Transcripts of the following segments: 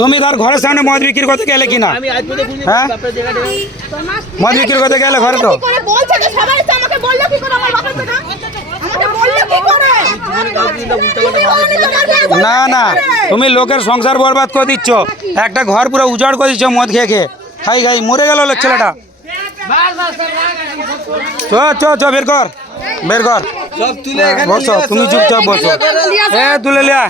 তুমি তার ঘরের সামনে মদ বিক্রি করতে গেলে কিনা? হ্যাঁ, মদ বিক্রি করতে গেলে ঘরে তো না না, তুমি লোকের সংসার বরবাদ করে দিচ্ছ, একটা ঘর পুরো উজাড় করে দিচ্ছ মদ খেয়ে খেয়ে। খাই খাই মরে গেল ছেলেটা। চ চ চ বের কর, বের কর, বসো তুমি চুপচাপ বসো। তুলে লিয়া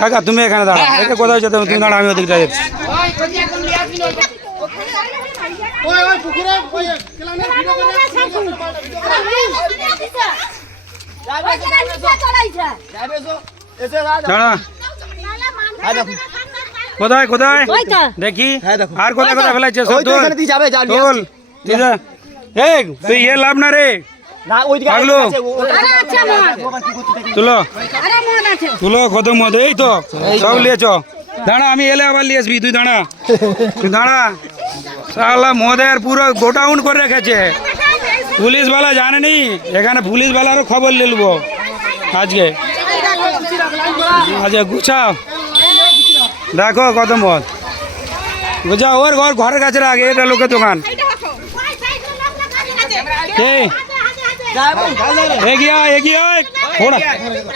কাকা, তুমি এখানে দাঁড়া। এটা কোথায় যেতে তুমি দাঁড়া, আমি ওদিকটা যাচ্ছি। কোথায় কোথায় দেখি আর কোথায় কোথায় ফেলাইছে? তুই ইয়ে লাভ না রে, তুলো তুলো কত মদ, এই তো সব লিয়েছ। দাঁড়া, আমি এলে আবার নিয়ে আসবি, তুই দাঁড়া, তুই দাঁড়া। সালা মদের পুরো গোডাউন করে রেখেছে, পুলিশওয়ালা জানেনি। এখানে পুলিশওয়ালারও খবর নিলব আজকে। আচ্ছা গুছাও, দেখো কত মদ গুছাও। ওর ঘরের কাছে রাখে, এটা লোকের দোকান।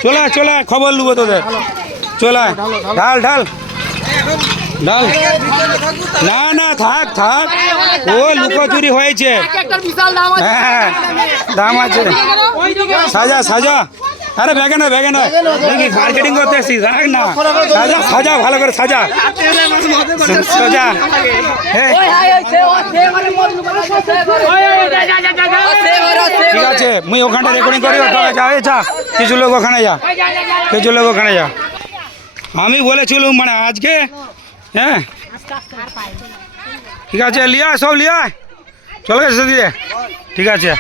চলে চলে খবর নেবো তোদের, চলে ঢাল ঢাল ঢাল। না না, থাক থাক, ও লুকোচুরি হয়েছে। হ্যাঁ দাম আছে, সাজা সাজা। আরে ব্যাগে নয়, ব্যাগে নয়, মার্কেটিং করতে এসছিস, রাখ না, সাজা সাজা ভালো করে সাজা সাজা। ঠিক আছে, মুই ওখানটা রেকর্ডিং করি। যা কিছু লোক ওখানে যা, কিছু লোক ওখানে যা। আমি বলেছিলাম মানে আজকে, হ্যাঁ ঠিক আছে, লিয়া সব লিয়া, চলে গেছে দিয়ে, ঠিক আছে।